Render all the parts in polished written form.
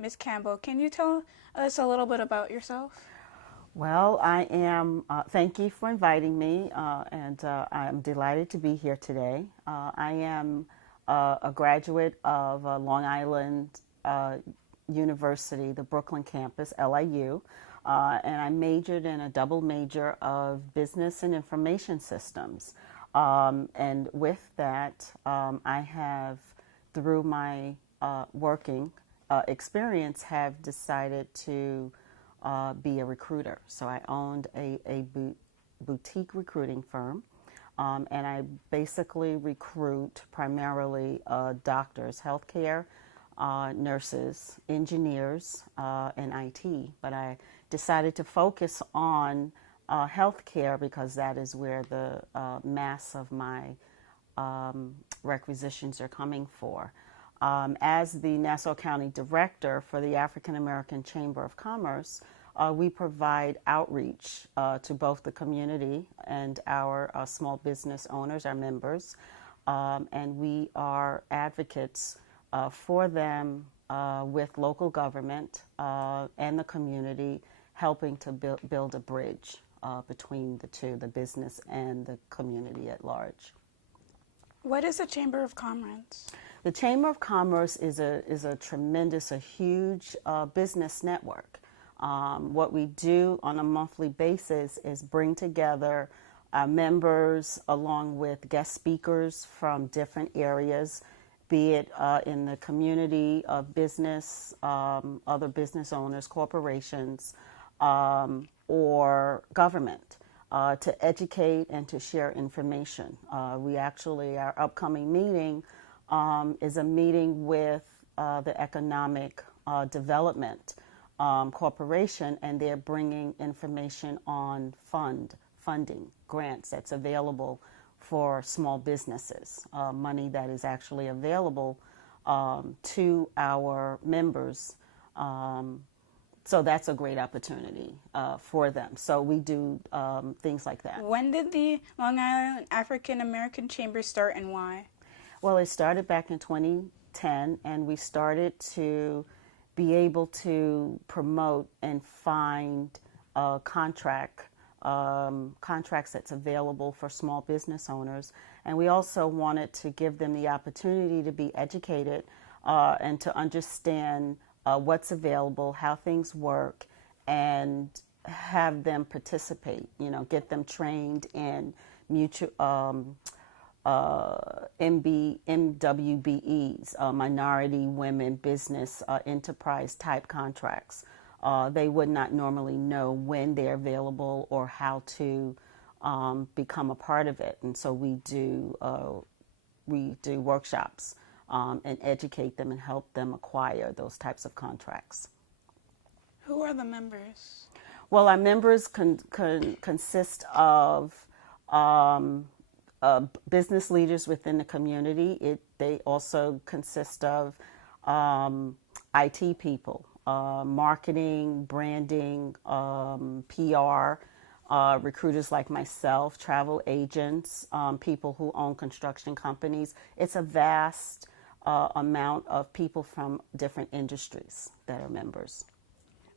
Miss Campbell. Can you tell us a little bit about yourself? Well, I am, thank you for inviting me, and I'm delighted to be here today. I am a graduate of Long Island University, the Brooklyn campus, LIU, and I majored in a double major of business and information systems. And with that, I have, through my working experience, have decided to be a recruiter. So I owned a boutique recruiting firm, and I basically recruit primarily doctors, healthcare, nurses, engineers, and IT. But I decided to focus on healthcare because that is where the mass of my requisitions are coming for. As the Nassau County Director for the African American Chamber of Commerce, we provide outreach to both the community and our small business owners, our members, and we are advocates for them with local government and the community, helping to build a bridge between the two, the business and the community at large. What is a Chamber of Commerce? The Chamber of Commerce is a tremendous, a huge business network. What we do on a monthly basis is bring together members along with guest speakers from different areas, be it in the community of business, other business owners, corporations, or government. To educate and to share information. Our upcoming meeting is a meeting with the Economic Development Corporation, and they're bringing information on funding, grants that's available for small businesses, money that is actually available to our members. So that's a great opportunity for them. So we do things like that. When did the Long Island African American Chamber start and why? Well, it started back in 2010, and we started to be able to promote and find contracts that's available for small business owners. And we also wanted to give them the opportunity to be educated and to understand what's available, how things work, and have them participate, get them trained in MWBEs, Minority Women Business Enterprise type contracts. They would not normally know when they're available or how to become a part of it. And so we do workshops and educate them and help them acquire those types of contracts. Who are the members? Well, our members consist of business leaders within the community. They also consist of IT people, marketing, branding, PR, recruiters like myself, travel agents, people who own construction companies. It's a vast amount of people from different industries that are members.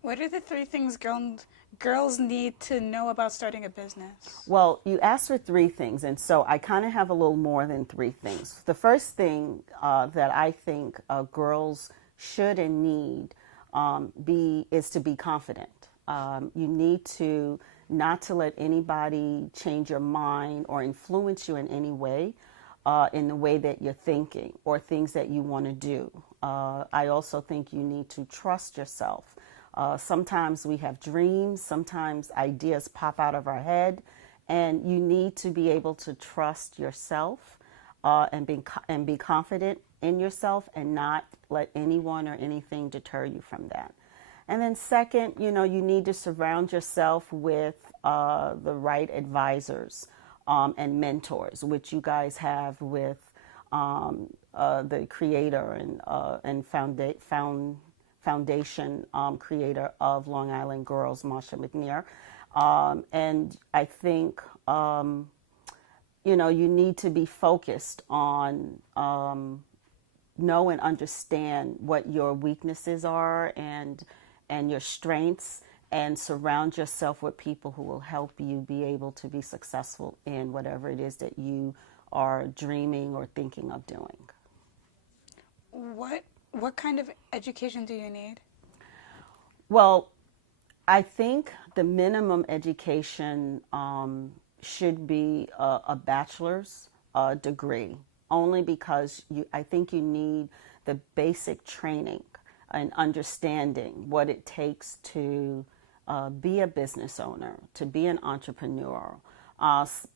What are the 3 things girls need to know about starting a business? Well, you asked for 3 things, and so I kind of have a little more than 3 things. The first thing that I think girls should and need is to be confident. You need to not to let anybody change your mind or influence you in any way. In the way that you're thinking or things that you want to do. I also think you need to trust yourself. Sometimes we have dreams, sometimes ideas pop out of our head, and you need to be able to trust yourself and be confident in yourself and not let anyone or anything deter you from that. And then second, you need to surround yourself with the right advisors and mentors, which you guys have with the creator and foundation creator of Long Island Girls, Marsha McNair. And I think, you need to be focused on know and understand what your weaknesses are and your strengths, and surround yourself with people who will help you be able to be successful in whatever it is that you are dreaming or thinking of doing. What kind of education do you need? Well, I think the minimum education should be a bachelor's degree, only because I think you need the basic training and understanding what it takes to be a business owner, to be an entrepreneur.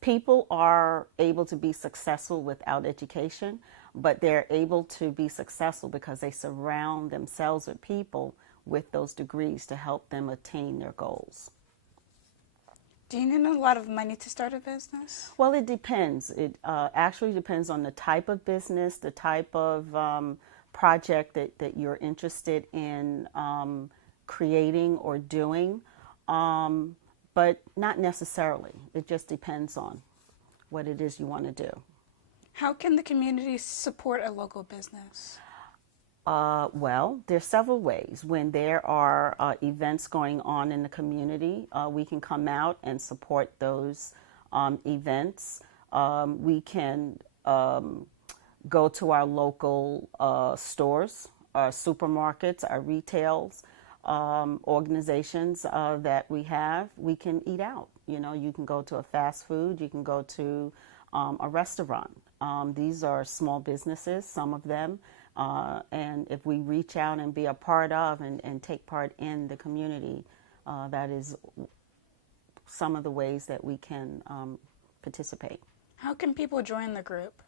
People are able to be successful without education, but they're able to be successful because they surround themselves with people with those degrees to help them attain their goals. Do you need a lot of money to start a business? Well, it depends. It actually depends on the type of business, the type of project that you're interested in creating or doing, but not necessarily. It just depends on what it is you want to do. How can the community support a local business? Well, there's several ways. When there are events going on in the community, we can come out and support those events. We can go to our local stores, our supermarkets, our retails, organizations that we have. We can eat out. You know, you can go to a fast food, you can go to a restaurant. These are small businesses, some of them. And if we reach out and be a part of and take part in the community, that is some of the ways that we can participate. How can people join the group?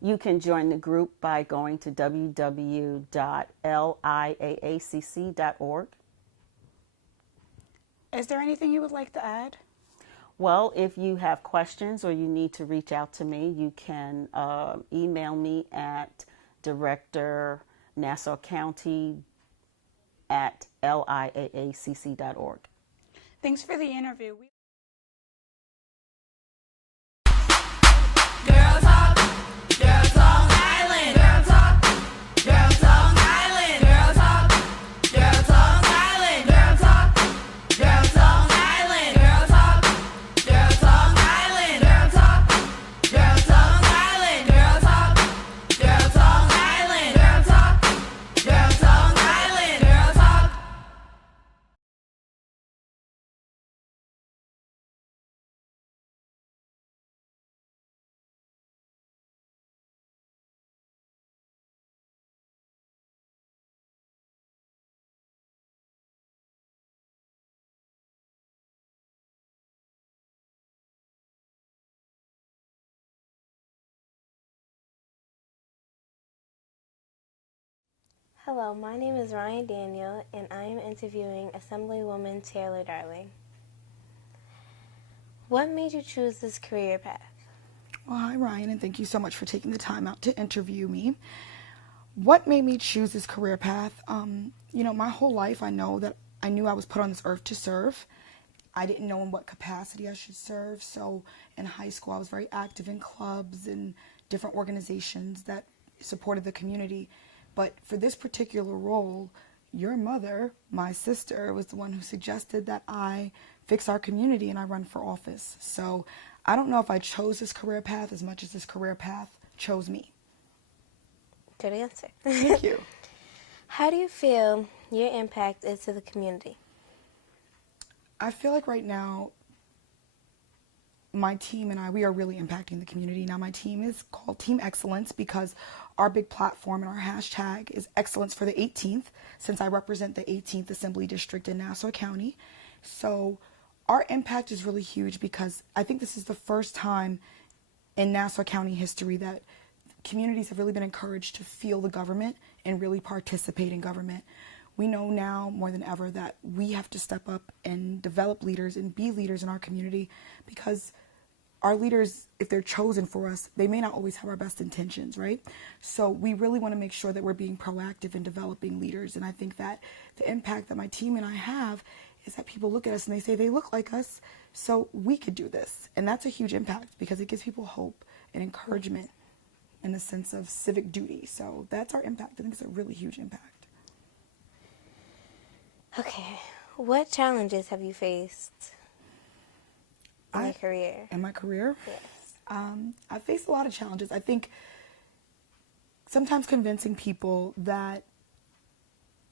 You can join the group by going to www.liaacc.org. Is there anything you would like to add? Well, if you have questions or you need to reach out to me, you can email me at Director Nassau County at liaacc.org. Thanks for the interview. Girl talk, girl talk island. Girl talk, girl talk island. Girl talk, girl talk island. Girl talk, girl talk island. Girl talk, girl talk island. Girl talk, girl talk island. Girl talk, girl talk island. Girl talk, girl talk island. Girl talk. Hello, my name is Ryan Daniel, and I am interviewing Assemblywoman Taylor Darling. What made you choose this career path? Well, hi, Ryan, and thank you so much for taking the time out to interview me. What made me choose this career path? My whole life I knew I was put on this earth to serve. I didn't know in what capacity I should serve, so in high school I was very active in clubs and different organizations that supported the community. But for this particular role, your mother, my sister, was the one who suggested that I fix our community and I run for office. So I don't know if I chose this career path as much as this career path chose me. Good answer. Thank you. How do you feel your impact is to the community? I feel like right now, my team and we are really impacting the community. Now, my team is called Team Excellence because our big platform and our hashtag is Excellence for the 18th, since I represent the 18th Assembly District in Nassau County. So our impact is really huge because I think this is the first time in Nassau County history that communities have really been encouraged to feel the government and really participate in government. We know now more than ever that we have to step up and develop leaders and be leaders in our community, because our leaders, if they're chosen for us, they may not always have our best intentions, right? So we really want to make sure that we're being proactive in developing leaders. And I think that the impact that my team and I have is that people look at us and they say they look like us, so we could do this. And that's a huge impact because it gives people hope and encouragement. and a sense of civic duty. So that's our impact. I think it's a really huge impact. Okay. What challenges have you faced in your career? In my career? Yes. I faced a lot of challenges. I think sometimes convincing people that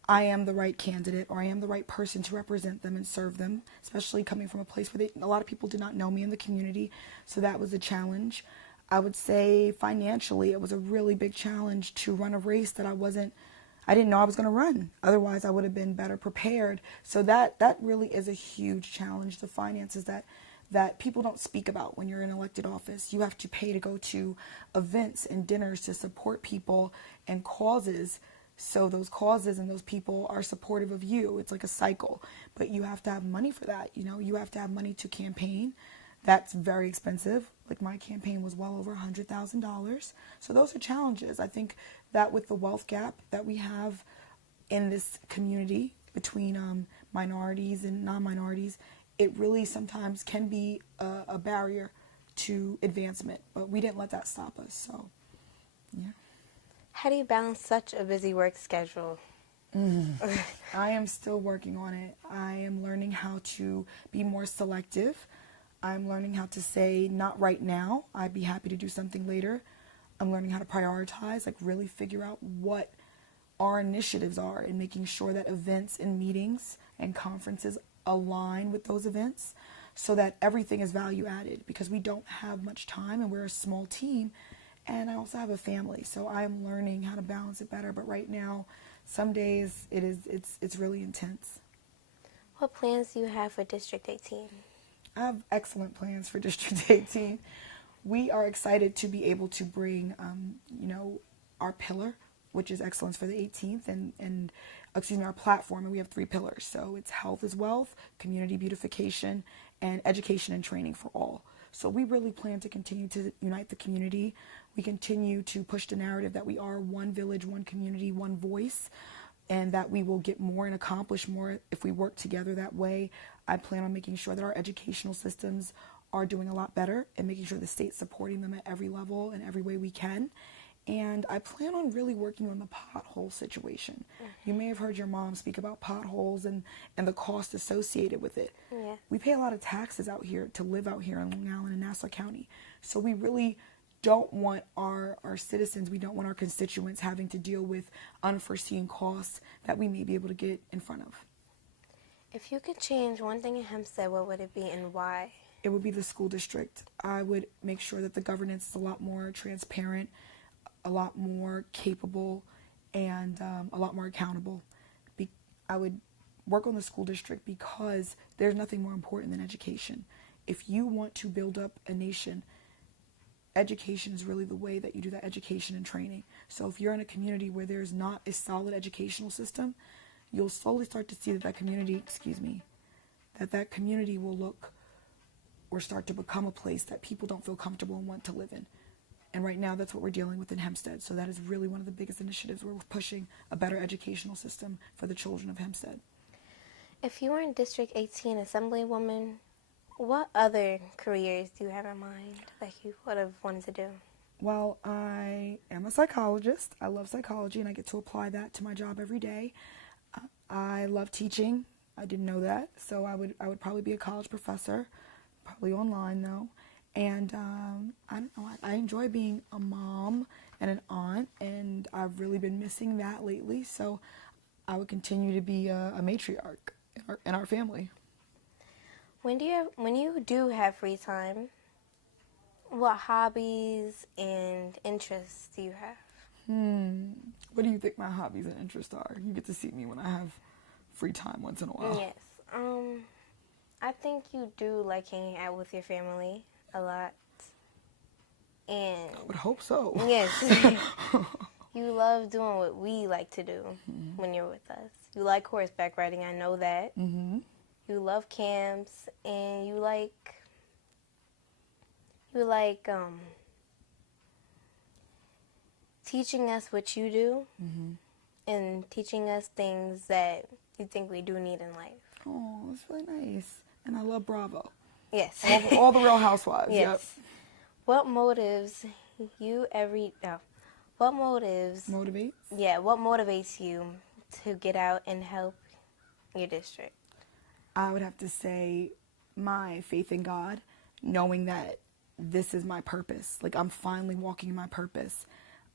I am the right candidate or I am the right person to represent them and serve them, especially coming from a place where a lot of people did not know me in the community. So that was a challenge. I would say financially, it was a really big challenge to run a race that I didn't know I was going to run. Otherwise, I would have been better prepared. So that really is a huge challenge, the finances that people don't speak about when you're in elected office. You have to pay to go to events and dinners to support people and causes. So those causes and those people are supportive of you. It's like a cycle. But you have to have money for that. You have to have money to campaign. That's very expensive. Like my campaign was well over $100,000. So those are challenges. I think that with the wealth gap that we have in this community between minorities and non-minorities, it really sometimes can be a barrier to advancement. But we didn't let that stop us. So, yeah. How do you balance such a busy work schedule? I am still working on it. I am learning how to be more selective. I'm learning how to say, not right now. I'd be happy to do something later. I'm learning how to prioritize, like really figure out what our initiatives are and making sure that events and meetings and conferences align with those events so that everything is value added, because we don't have much time and we're a small team. And I also have a family, so I'm learning how to balance it better. But right now, some days it's really intense. What plans do you have for District 18? I have excellent plans for District 18. We are excited to be able to bring, our pillar, which is excellence for the 18th, and our platform, and we have 3 pillars. So it's health is wealth, community beautification, and education and training for all. So we really plan to continue to unite the community. We continue to push the narrative that we are one village, one community, one voice, and that we will get more and accomplish more if we work together that way. I plan on making sure that our educational systems are doing a lot better and making sure the state's supporting them at every level and every way we can. And I plan on really working on the pothole situation. You may have heard your mom speak about potholes and the cost associated with it. Yeah. We pay a lot of taxes out here to live out here in Long Island and Nassau County. So we really don't want our citizens, we don't want our constituents having to deal with unforeseen costs that we may be able to get in front of. If you could change one thing in Hempstead, what would it be and why? It would be the school district. I would make sure that the governance is a lot more transparent, a lot more capable, and a lot more accountable. I would work on the school district because there's nothing more important than education. If you want to build up a nation, education is really the way that you do that, education and training. So if you're in a community where there's not a solid educational system, you'll slowly start to see that community will look or start to become a place that people don't feel comfortable and want to live in. And right now, that's what we're dealing with in Hempstead. So that is really one of the biggest initiatives. We're pushing a better educational system for the children of Hempstead. If you were in District 18 Assemblywoman, what other careers do you have in mind that you would have wanted to do? Well, I am a psychologist. I love psychology, and I get to apply that to my job every day. I love teaching. I didn't know that. So I would probably be a college professor, probably online, though. And I don't know, I enjoy being a mom and an aunt, and I've really been missing that lately. So I would continue to be a matriarch in our family. When you do have free time, what hobbies and interests do you have? What do you think my hobbies and interests are? You get to see me when I have free time once in a while. Yes. I think you do like hanging out with your family a lot. And I would hope so. yes. You love doing what we like to do when you're with us. You like horseback riding, I know that. You love camps, and you like teaching us what you do and teaching us things that you think we do need in life. Oh, that's really nice. And I love Bravo. Yes. All the Real Housewives. Yes. Yep. What motives what motives? Motivate? Yeah, what motivates you to get out and help your district? I would have to say my faith in God, knowing that this is my purpose. Like, I'm finally walking in my purpose.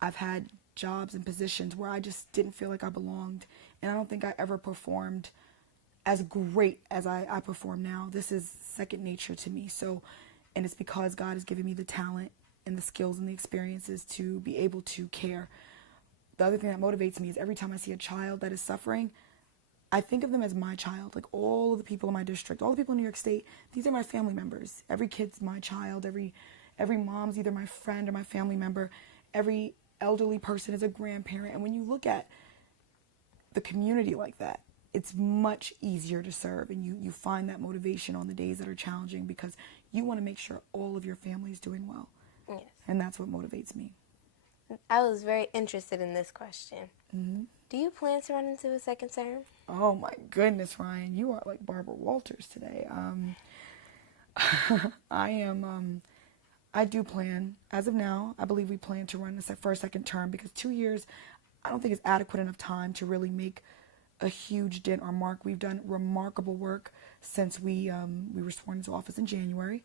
I've had jobs and positions where I just didn't feel like I belonged, and I don't think I ever performed as great as I perform now. This is second nature to me. So, and it's because God has given me the talent and the skills and the experiences to be able to care. The other thing that motivates me is every time I see a child that is suffering, I think of them as my child. Like, all of the people in my district, all the people in New York State, these are my family members. Every kid's my child. Every mom's either my friend or my family member. Every elderly person is a grandparent. And when you look at the community like that, it's much easier to serve, and you find that motivation on the days that are challenging because you want to make sure all of your family is doing well. Yes. And that's what motivates me. I was very interested in this question. Mm-hmm. Do you plan to run into a second term? Oh my goodness, Ryan, you are like Barbara Walters today. I do plan, as of now, I believe we plan to run for a second term because 2 years, I don't think is adequate enough time to really make a huge dent or mark. We've done remarkable work since we were sworn into office in January,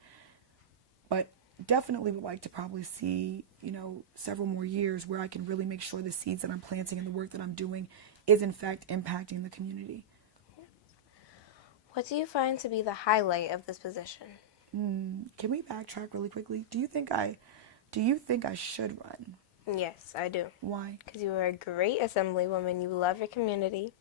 but definitely would like to probably see, several more years where I can really make sure the seeds that I'm planting and the work that I'm doing is in fact impacting the community. What do you find to be the highlight of this position? Can we backtrack really quickly? Do you think I should run? Yes, I do. Why? Because you are a great assemblywoman. You love your community.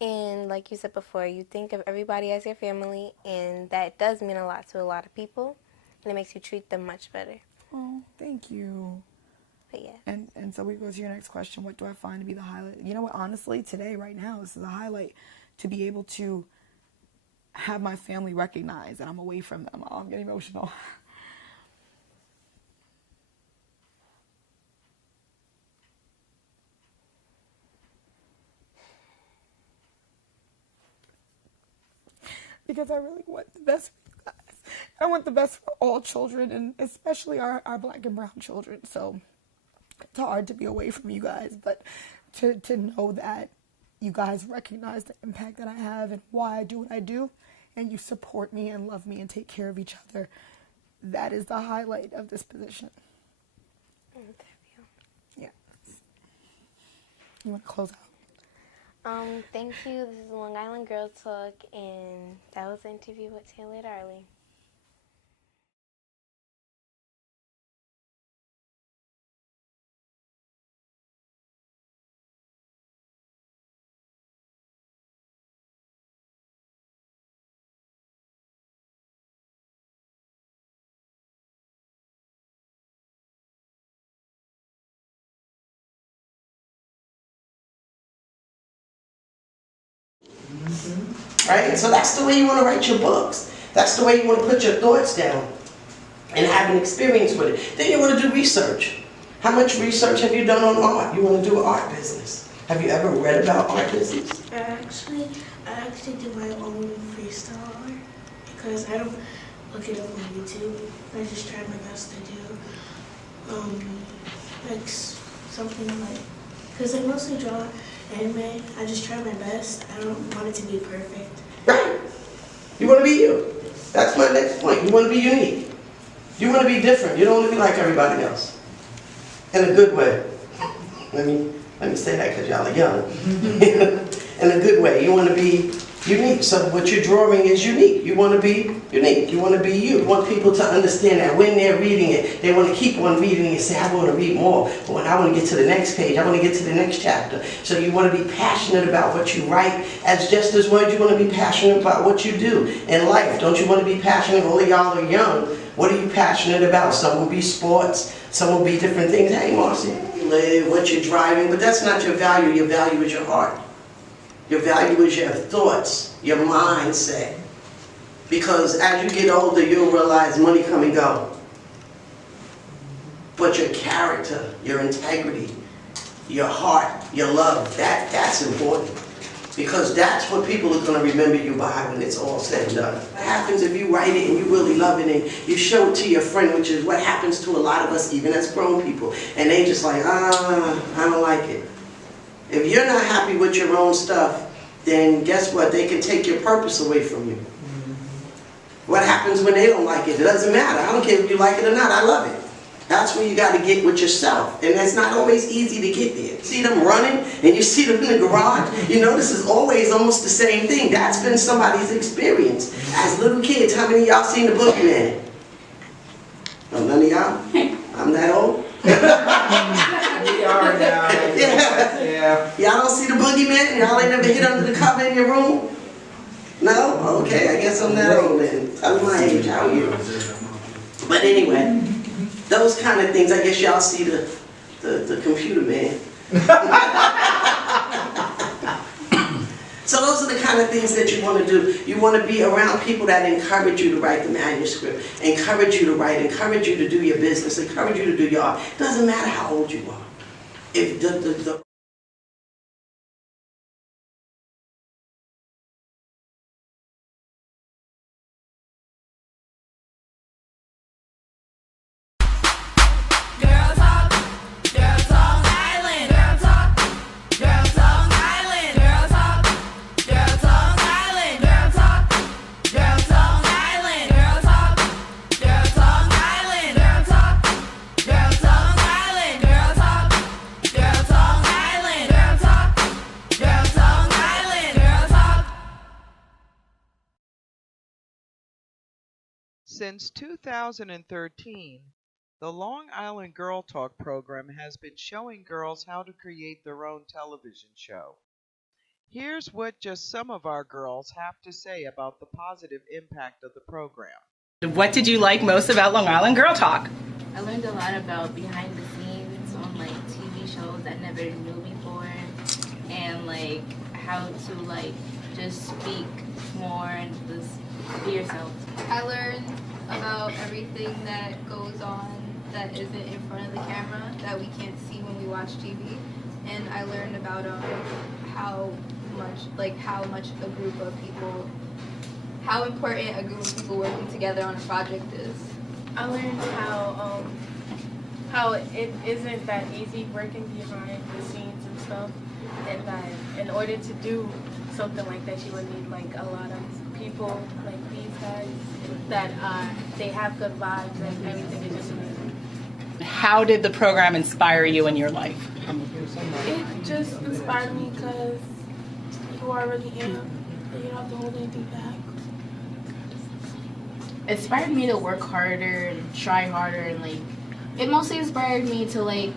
And like you said before, you think of everybody as your family, and that does mean a lot to a lot of people, and it makes you treat them much better. Oh, thank you. But yeah. And so we go to your next question. What do I find to be the highlight? You know what? Honestly, today, right now, this is a highlight to be able to have my family recognize that I'm away from them. Oh, I'm getting emotional. Because I really want the best for you guys. I want the best for all children, and especially our black and brown children. So it's hard to be away from you guys, but to know that you guys recognize the impact that I have and why I do what I do, and you support me and love me and take care of each other, that is the highlight of this position. Yeah. You want to close out? Thank you. This is Long Island Girl Talk, and that was the interview with Taylor Darley. Right? So that's the way you want to write your books. That's the way you want to put your thoughts down and have an experience with it. Then you want to do research. How much research have you done on art? You want to do an art business. Have you ever read about art business? I actually do my own freestyle art because I don't look it up on YouTube. I just try my best to do like something like, because I mostly draw anime. I just try my best. I don't want it to be perfect. Right. You want to be you. That's my next point. You want to be unique. You want to be different. You don't want to be like everybody else. In a good way. Let me say that because y'all are young. In a good way. You want to be unique. So what you're drawing is unique. You want to be unique. You want to be you. You want people to understand that when they're reading it, they want to keep on reading and say, I want to read more. But when I want to get to the next page, I want to get to the next chapter. So you want to be passionate about what you write as just as well as you want to be passionate about what you do in life. Don't you want to be passionate? All of y'all are young. What are you passionate about? Some will be sports. Some will be different things. Hey, Marcy, what you're driving. But that's not your value. Your value is your heart. Your value is your thoughts, your mindset. Because as you get older, you'll realize money come and go. But your character, your integrity, your heart, your love, that's important. Because that's what people are going to remember you by when it's all said and done. What happens if you write it and you really love it and you show it to your friend, which is what happens to a lot of us, even as grown people, and they just like, I don't like it. If you're not happy with your own stuff, then guess what? They can take your purpose away from you. What happens when they don't like it? It doesn't matter. I don't care if you like it or not. I love it. That's where you got to get with yourself. And it's not always easy to get there. You see them running and you see them in the garage. You notice it's always almost the same thing. That's been somebody's experience. As little kids, how many of y'all seen the Boogeyman? Oh, none of y'all? I'm that old? We are now. Yeah. Y'all don't see the Boogeyman? Y'all ain't never hid under the cover in your room? No? Okay, I guess I'm that old then. Tell me my age. How are you? But anyway. Those kind of things, I guess y'all see the computer man. So those are the kind of things that you want to do. You want to be around people that encourage you to write the manuscript, encourage you to write, encourage you to do your business, encourage you to do your art. Doesn't matter how old you are. If the Girl talk, girl talk island. Girl talk, girl talk island. Girl talk, girl talk island. Girl talk, girl talk island. Girl talk, girl talk island. Girl talk, girl talk island. Girl talk, girl talk island. Girl talk, girl talk island. Girl talk. Since 2013, the Long Island Girl Talk program has been showing girls how to create their own television show. Here's what just some of our girls have to say about the positive impact of the program. What did you like most about Long Island Girl Talk? I learned a lot about behind the scenes on like TV shows I never knew before, and like how to like just speak more and just be yourself. I learned about everything that goes on that isn't in front of the camera that we can't see when we watch TV, and I learned about how much a group of people, how important a group of people working together on a project is. I learned how it isn't that easy working behind the scenes and stuff, and that in order to do something like that you would need like a lot of people like these guys that they have good vibes and everything is just amazing. How did the program inspire you in your life? It just inspired me because you are really in and you don't have to hold anything back. It inspired me to work harder and try harder, and like it mostly inspired me to like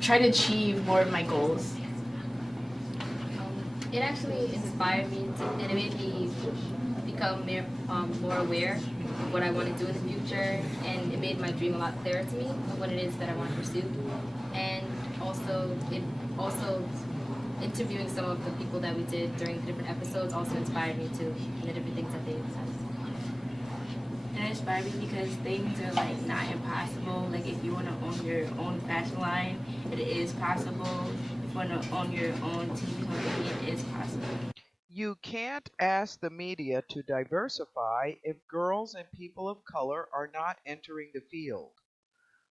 try to achieve more of my goals. It actually inspired me and it made me become more aware of what I want to do in the future, and it made my dream a lot clearer to me of what it is that I want to pursue. And also interviewing some of the people that we did during the different episodes also inspired me too, and the different things that they said. And it inspired me because things are like not impossible. Like if you want to own your own fashion line, it is possible. If you want to own your own TV company, it is possible. You can't ask the media to diversify if girls and people of color are not entering the field.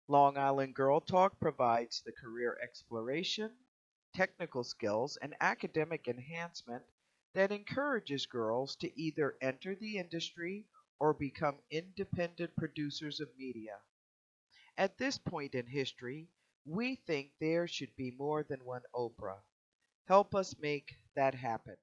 Long Island Girl Talk provides the career exploration, technical skills, and academic enhancement that encourages girls to either enter the industry or become independent producers of media. At this point in history, we think there should be more than one Oprah. Help us make that happen.